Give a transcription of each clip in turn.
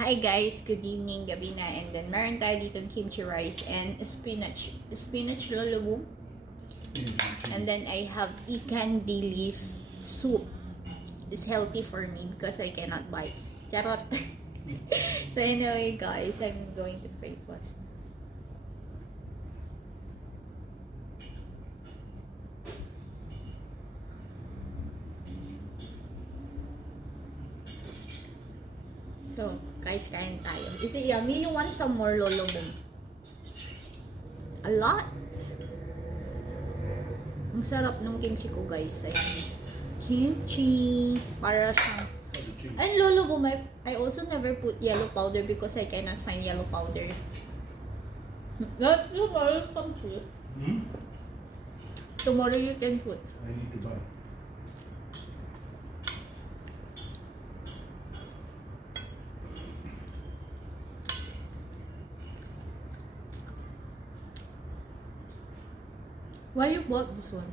Hi guys, good evening, gabi na, and then meron tayo ditong kimchi rice and spinach lolobong. And then I have ikan dilis soup. It's healthy for me because I cannot bite. Charot. So anyway guys, I'm going to pray first. So, guys, kain tayo. Is it yummy? You want some more lolobong? A lot? Ang sarap ng kimchi ko, guys. Ayan. Kimchi. Para siyang... And lolobong, I also never put yellow powder because I cannot find yellow powder. That's tomorrow you can put. Tomorrow you can put. I need to buy. Why you bought this one?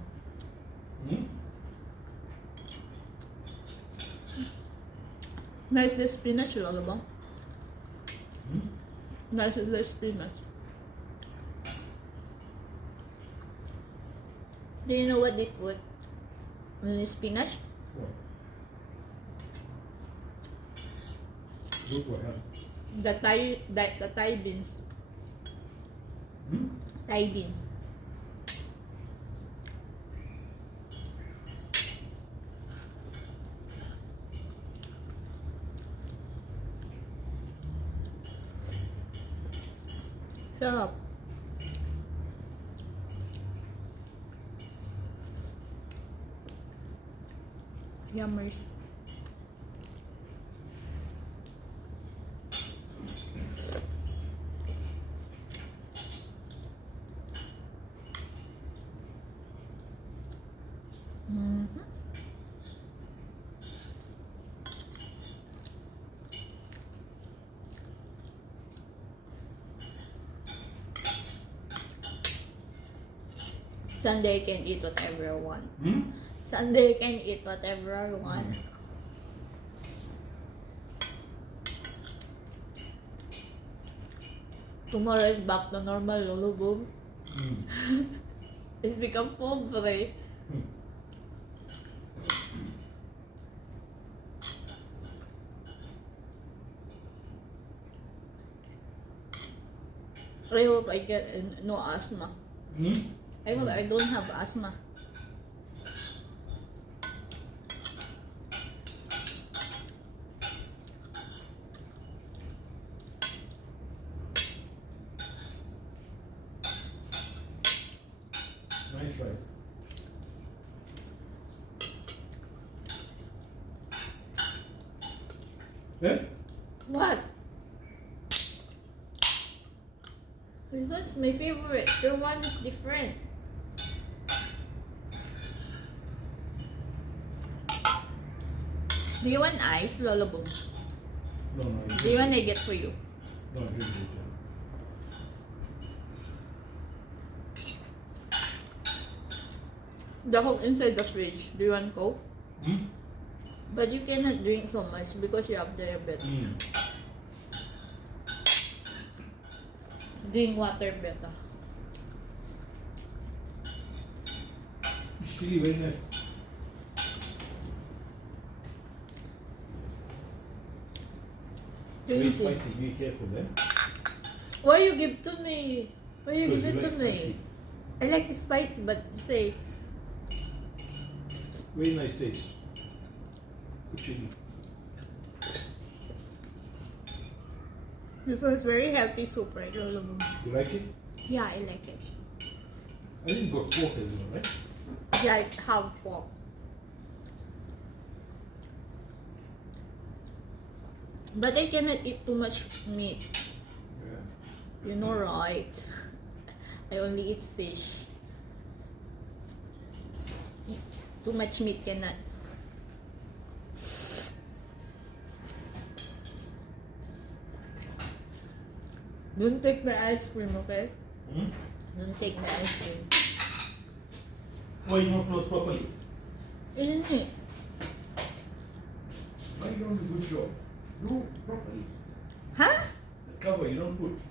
Nice the spinach, lolobong. Nice is the spinach. Do you know what they put in the spinach? What? Good for health. The Thai beans. Thai beans. Sarap. Yummers. Sunday can eat whatever I want. Sunday can eat whatever I want. Tomorrow is back to normal, lolobong. It's become pobre. I hope I get no asthma. I hope I don't have asthma. Nice rice. Eh? What? This one's my favorite. Your one is different. Do you want ice, lolobong? No. Do you want I get for you? No, drink it. The Coke inside the fridge. Do you want Coke? But you cannot drink so much because you have diabetes. Drink water better. It's really very nice. Very Drink it. spicy. Be careful, eh? Why you give to me? Why you Because give it you to like me? spicy. I like it spicy, but you say Very nice taste. Good chili. this was very healthy soup, right, lolobong? You like it? Yeah, I like it. I think got pork as well, right? Yeah, I have pork. But I cannot eat too much meat. Yeah. You know, right? I only eat fish. Too much meat cannot. Don't take my ice cream, okay? Don't take my ice cream. Why you not close properly? Isn't it? Why you don't do a good job? Do properly.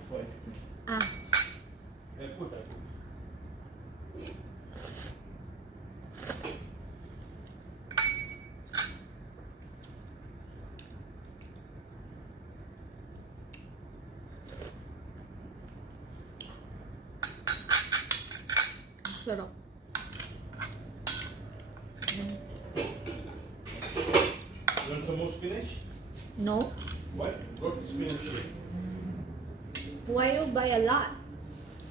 for ice cream. Ah, I put. sarap. You want some more spinach? No? What? Got spinach here. Why you buy a lot?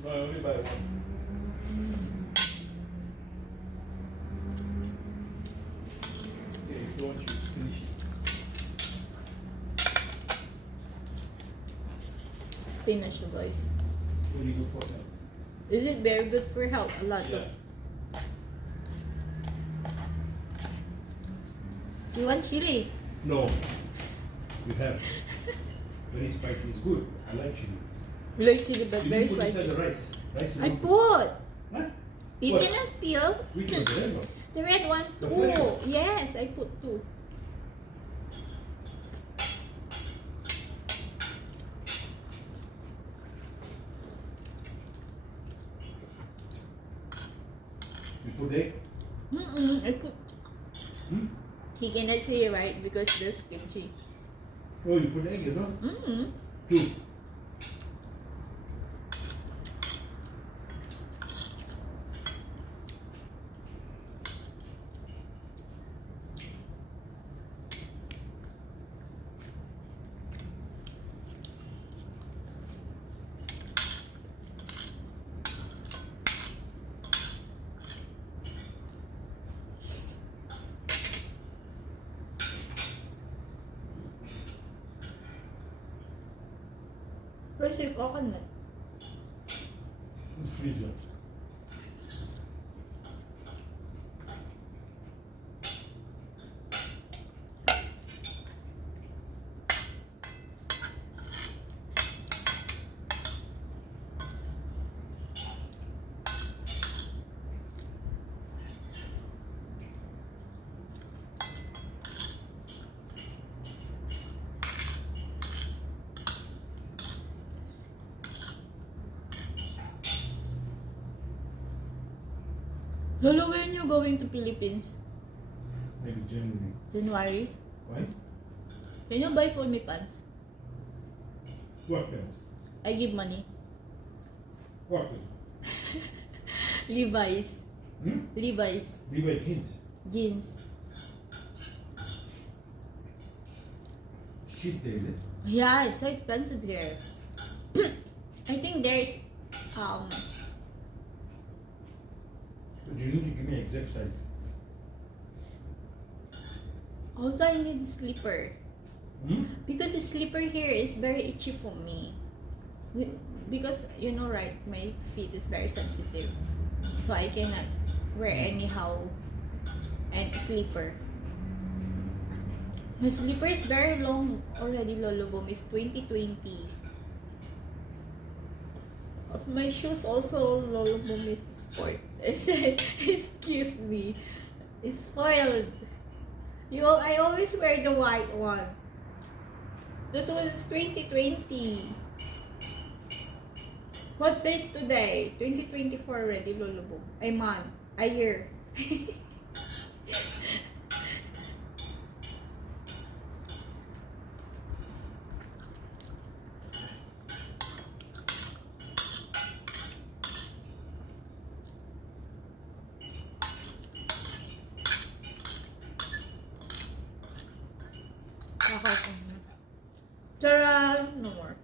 No, I only buy one. Okay, if you want, you finish it. Spinach, you guys. Very good for health. Is it very good for health? A lot Yeah. of. Do you want chili? No. You have. Very spicy. It's good. I like chili. You like chili, but You very didn't put inside spicy. the rice. Rice you I don't put. Huh? You What? didn't peel. Which one? The red one? The red one The too. fresh one? Yes, I put two. You put egg? I put. Hmm? He cannot say right because there's kimchi. Oh, you put egg as well? Mm-mm. Two. Where's your coconut? In the freezer. Lolo, when you going to Philippines? Maybe January. January? Why? Can you buy for me pants? What else? I give money. What? Levi's. Hmm? Levi's. Levi jeans. Jeans. Cheap there, is it? Yeah, it's so expensive here. I think there's But you need to give me exact size. also I need slipper. Hmm? Because the slipper here is very itchy for me. Because you know right, my feet is very sensitive. So I cannot wear anyhow and slipper. My slipper is very long already, Lolo Boom. It's 2020. My shoes also, Lolo Boom, is sport. Excuse me. It's spoiled. I always wear the white one. This one is 2020. What date today? 2024 already, Lolo Boom. A month. A year. Ta-da! No more.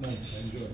Nice, enjoy.